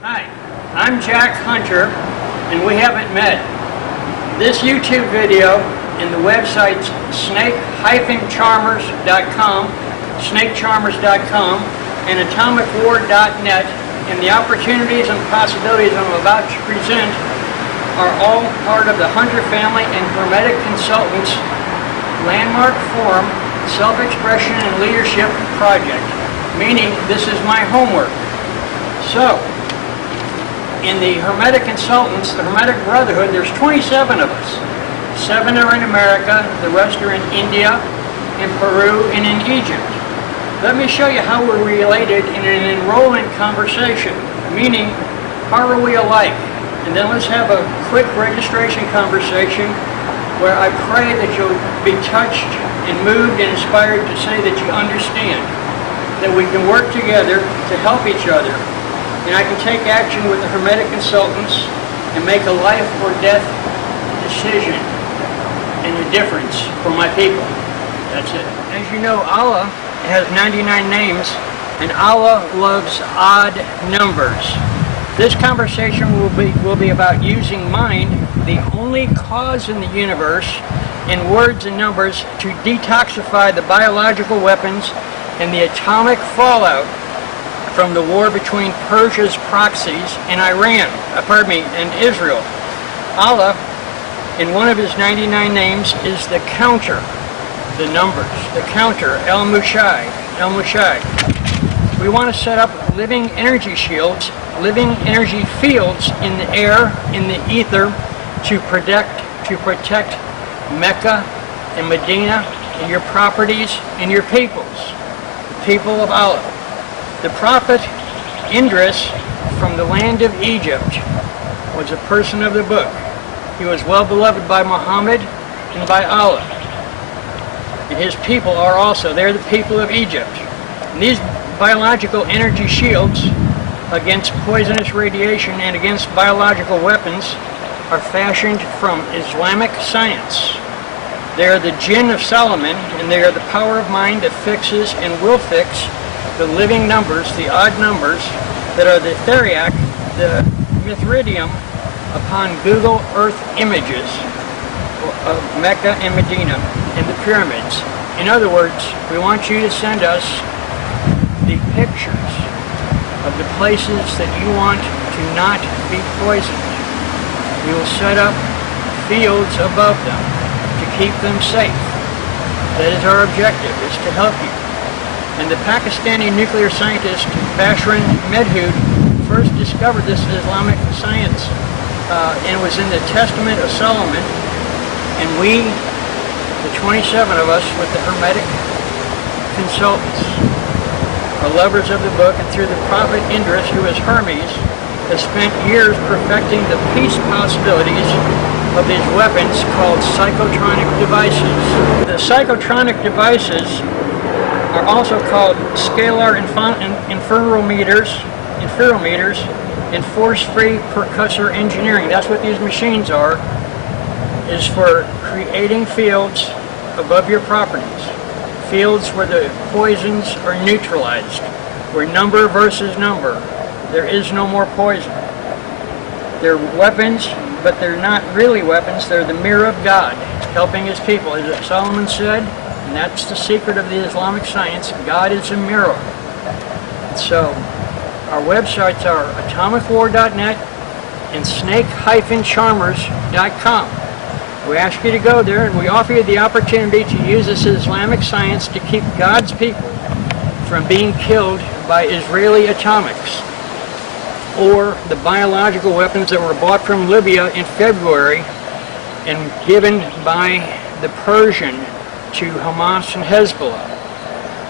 Hi, I'm Jack Hunter, and we haven't met. This YouTube video and the websites snake-charmers.com, snakecharmers.com, and atomicwar.net, and the opportunities and possibilities I'm about to present are all part of the Hunter Family and Hermetic Consultants Landmark Forum Self-Expression and Leadership Project, meaning this is my homework. So, in the Hermetic Consultants, the Hermetic Brotherhood, there's 27 of us. 7 are in America, the rest are in India, in Peru, and in Egypt. Let me show you how we're related in an enrollment conversation, meaning how are we alike? And then let's have a quick registration conversation where I pray that you'll be touched and moved and inspired to say that you understand, that we can work together to help each other, and I can take action with the Hermetic Consultants and make a life or death decision and a difference for my people. That's it. As you know, Allah has 99 names, and Allah loves odd numbers. This conversation will be about using mind, the only cause in the universe, in words and numbers to detoxify the biological weapons and the atomic fallout from the war between Persia's proxies and and Israel. Allah, in one of his 99 names, is the counter, the numbers, the counter, El-Mushai. We want to set up living energy shields, living energy fields in the air, in the ether, to protect Mecca and Medina and your properties and your peoples, the people of Allah. The prophet Idris from the land of Egypt was a person of the book. He was well beloved by Muhammad and by Allah. And his people are also, they're the people of Egypt. And these biological energy shields against poisonous radiation and against biological weapons are fashioned from Islamic science. They are the jinn of Solomon, and they are the power of mind that fixes and will fix the living numbers, the odd numbers, that are the theriac, the mithridium, upon Google Earth images of Mecca and Medina and the pyramids. In other words, we want you to send us the pictures of the places that you want to not be poisoned. We will set up fields above them to keep them safe. That is our objective, is to help you. And the Pakistani nuclear scientist Bashran Medhood first discovered this Islamic science, and it was in the Testament of Solomon. And we, the 27 of us with the Hermetic Consultants, are lovers of the book, and through the prophet Idris, who is Hermes, has spent years perfecting the peace possibilities of these weapons called psychotronic devices. The psychotronic devices are also called scalar interferometers and force-free percussor engineering. That's what these machines are, is for creating fields above your properties. Fields where the poisons are neutralized, where number versus number. There is no more poison. They're weapons, but they're not really weapons. They're the mirror of God, helping his people. As Solomon said, and that's the secret of the Islamic science, God is a mirror. So, our websites are atomicwar.net and snake-charmers.com. We ask you to go there, and we offer you the opportunity to use this Islamic science to keep God's people from being killed by Israeli atomics or the biological weapons that were bought from Libya in February and given by the Persian to Hamas and Hezbollah.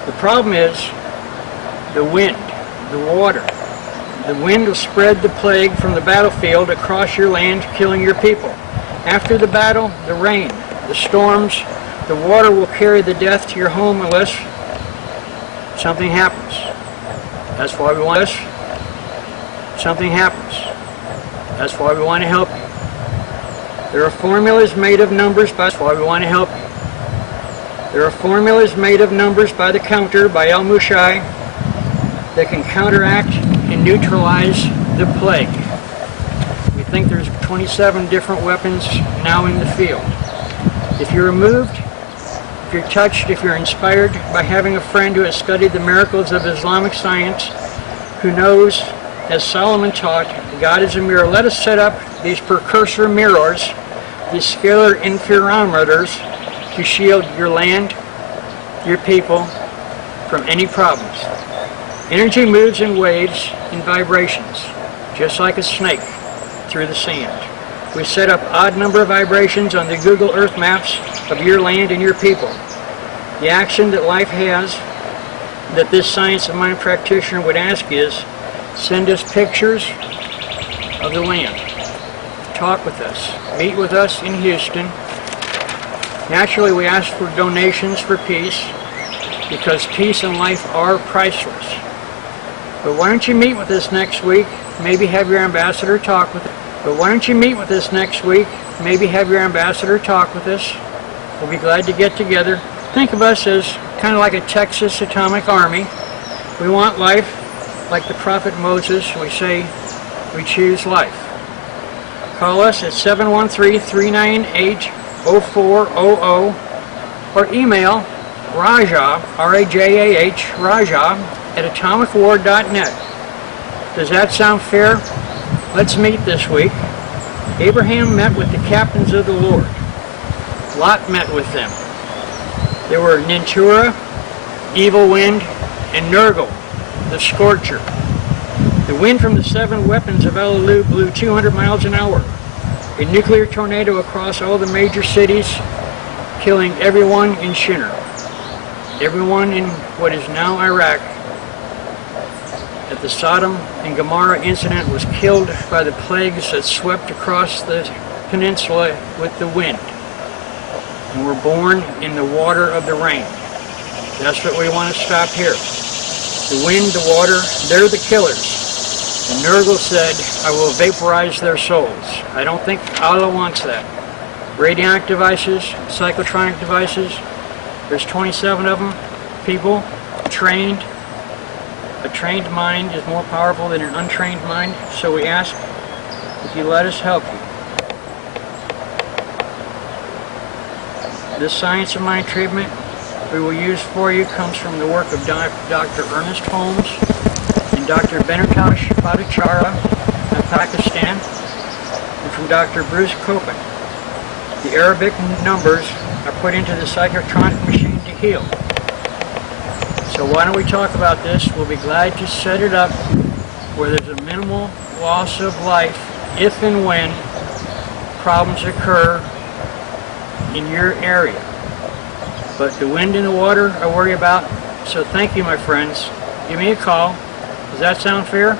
The problem is the wind, the water. The wind will spread the plague from the battlefield across your land, killing your people. After the battle, the rain, the storms, the water will carry the death to your home unless something happens. That's why we want something happens. That's why we want to help you. There are formulas made of numbers, that's why we want to help you. There are formulas made of numbers by the counter, by El-Mushai, that can counteract and neutralize the plague. We think there's 27 different weapons now in the field. If you're moved, if you're touched, if you're inspired by having a friend who has studied the miracles of Islamic science, who knows, as Solomon taught, God is a mirror, let us set up these precursor mirrors, these scalar interferometers, to shield your land, your people, from any problems. Energy moves in waves and vibrations, just like a snake through the sand. We set up odd number of vibrations on the Google Earth maps of your land and your people. The action that life has, that this science of mind practitioner would ask is, send us pictures of the land. Talk with us. Meet with us in Houston. Naturally, we ask for donations for peace, because peace and life are priceless. But why don't you meet with us next week? Maybe have your ambassador talk with us. But why don't you meet with us next week? Maybe have your ambassador talk with us. We'll be glad to get together. Think of us as kind of like a Texas atomic army. We want life. Like the prophet Moses, we say we choose life. Call us at 713-398-0400 or email Rajah, R-A-J-A-H, Rajah, at atomicwar.net. Does that sound fair? Let's meet this week. Abraham met with the captains of the Lord. Lot met with them. There were Nintura, Evil Wind, and Nergal, the Scorcher. The wind from the 7 weapons of Elul blew 200 miles an hour. A nuclear tornado across all the major cities, killing everyone in Shinar. Everyone in what is now Iraq at the Sodom and Gomorrah incident was killed by the plagues that swept across the peninsula with the wind, and were born in the water of the rain. That's what we want to stop here. The wind, the water, they're the killers. And Nergal said, I will vaporize their souls. I don't think Allah wants that. Radionic devices, psychotronic devices, there's 27 of them. People, trained. A trained mind is more powerful than an untrained mind, so we ask if you let us help you. This science of mind treatment we will use for you comes from the work of Dr. Ernest Holmes and Dr. Benatosh Bhattacharya of Pakistan, and from Dr. Bruce Copen. The Arabic numbers are put into the psychotronic machine to heal. So why don't we talk about this? We'll be glad to set it up where there's a minimal loss of life if and when problems occur in your area. But the wind and the water I worry about. So thank you, my friends. Give me a call. Does that sound fair?